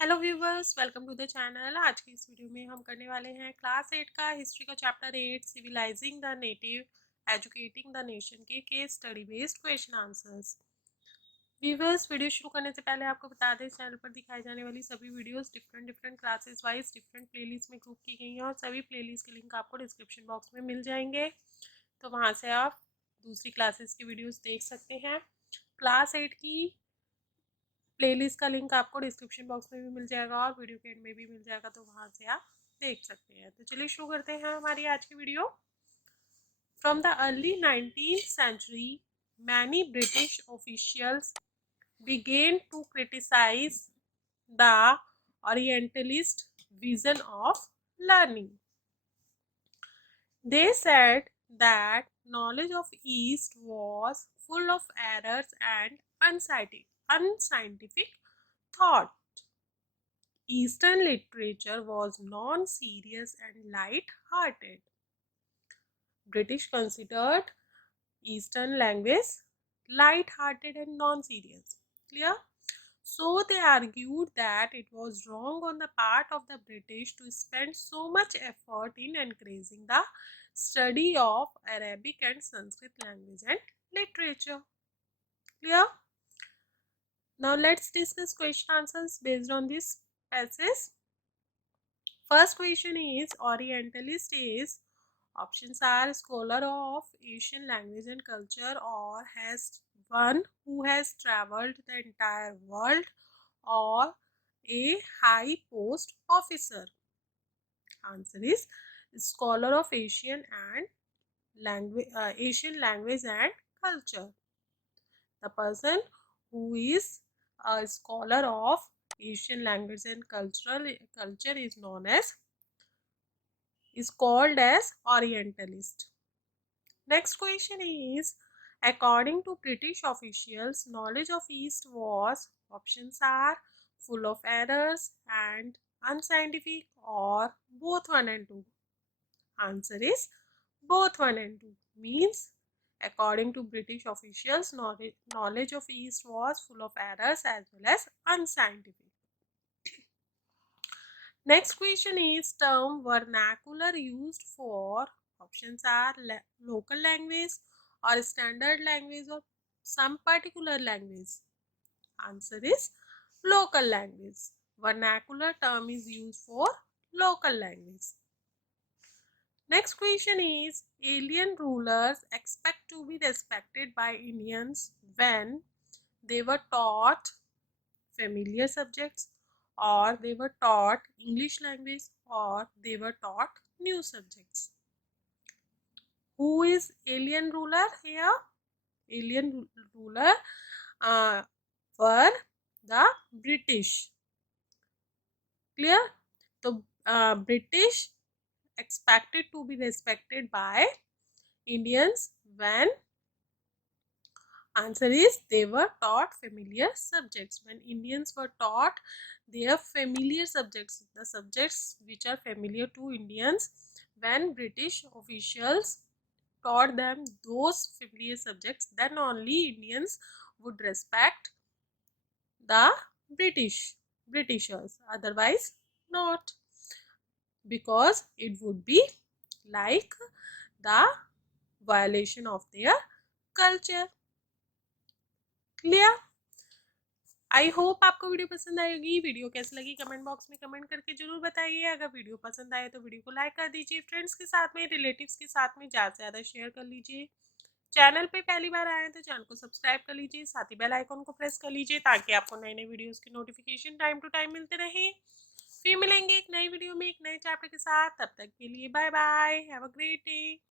Hello viewers, welcome to the channel. आज की इस वीडियो में हम करने वाले हैं क्लास 8 का हिस्ट्री का chapter 8 civilising the native educating the nation के case study based question answers. Viewers, video शुरू करने से पहले आपको बता दें, चैनल पर दिखाई जाने वाली सभी videos different classes wise different playlist में ग्रुप की गई हैं और सभी प्लेलिस्ट के लिंक आपको डिस्क्रिप्शन बॉक्स में मिल जाएंगे, तो वहाँ से आप दूसरी क्लासेस की वीडियोज़ देख सकते हैं। क्लास 8 की प्लेलिस्ट का लिंक आपको डिस्क्रिप्शन बॉक्स में भी मिल जाएगा और वीडियो के एंड में भी मिल जाएगा, तो वहाँ से आप देख सकते हैं। तो चलिए शुरू करते हैं हमारी आज की video. From the early 19th century, many British officials began to criticize the Orientalist vision of learning. They said that knowledge of East was full of errors and unscientific thought. Eastern literature was non-serious and light-hearted. British considered Eastern language light-hearted and non-serious. Clear? So they argued that it was wrong on the part of the British to spend so much effort in encouraging the study of Arabic and Sanskrit language and literature. Clear? Now let's discuss question answers based on this passage. First question is Orientalist is options are scholar of Asian language and culture or has one who has traveled the entire world or a high post officer. Answer is scholar of Asian language and culture. The person who is a scholar of Asian language and culture is called as Orientalist. Next question is, according to British officials, knowledge of East was, options are full of errors and unscientific or both 1 and 2. Answer is both 1 and 2. Means according to British officials, knowledge of East was full of errors as well as unscientific. Next question is term vernacular used for, options are local language or standard language or some particular language. Answer is local language. Vernacular term is used for local language. Next question is alien rulers expect to be respected by Indians when they were taught familiar subjects or they were taught English language or they were taught new subjects. Who is alien ruler here? Alien ruler were the British. Clear? So British expected to be respected by Indians when, answer is, they were taught familiar subjects. When Indians were taught their familiar subjects, the subjects which are familiar to Indians, when British officials taught them those familiar subjects, then only Indians would respect the Britishers. Otherwise not, because it would be like the violation of their culture. Clear? I hope आपको video पसंद आएगी। Video कैसी लगी comment box में comment करके जरूर बताइए। अगर वीडियो पसंद आए तो वीडियो को लाइक कर दीजिए, फ्रेंड्स के साथ में, रिलेटिव्स के साथ में ज़्यादा से ज़्यादा शेयर कर लीजिए। चैनल पे पहली बार आए हैं तो चैनल को सब्सक्राइब कर लीजिए, साथ ही बेल आइकन को प्रेस कर लीजिए ताकि आपको नए नए वीडियोस की नोटिफिकेशन टाइम टू टाइम मिलते रहे। फिर मिलेंगे एक नई वीडियो में एक नए चैप्टर के साथ। तब तक के लिए bye bye, have a great day.